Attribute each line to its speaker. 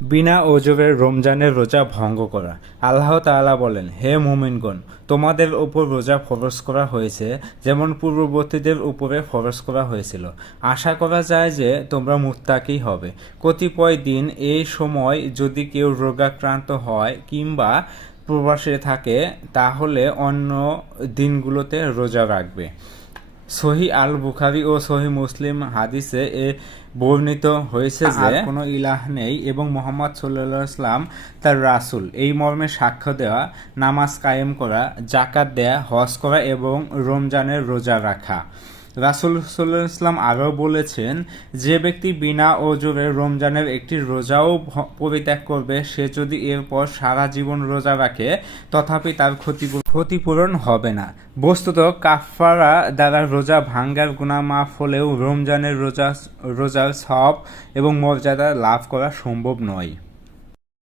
Speaker 1: বিনা ওজরের রমজানের রোজা ভঙ্গ করা। আল্লাহ তাআলা বলেন, হে মুমিনগণ, তোমাদের উপর রোজা ফরজ করা হয়েছে, যেমন পূর্ববর্তীদের উপরে ফরজ করা হয়েছিল। আশা করা যায় যে তোমরা মুত্তাকি হবে। কতিপয় দিন এই সময় যদি কেউ রোগাক্রান্ত হয় কিংবা প্রবাসে থাকে, তাহলে অন্য দিনগুলোতে রোজা রাখবে। সহি আল বুখারি ও সহি মুসলিম হাদিসে এ বর্ণিত হয়েছে যে কোনো ইলাহ নেই এবং মোহাম্মদ সাল্লাহ ইসলাম তার রাসুল। এই মর্মে সাক্ষ্য দেওয়া নামাজ কায়েম করা জাকাত দেয়া হজ করা এবং রমজানের রোজা রাখা। রাসুল সাল্লাহ ইসলাম আরও বলেছেন, যে ব্যক্তি বিনা ওজরে রমজানের একটি রোজাও পরিত্যাগ করবে, সে যদি এরপর সারা জীবন রোজা রাখে, তথাপি তার ক্ষতি ক্ষতিপূরণ হবে না। বস্তুত কাফারা দ্বারা রোজা ভাঙ্গার গুণা মাফ হলেও রমজানের রোজা, রোজার সব এবং মর্যাদা লাভ করা সম্ভব নয়।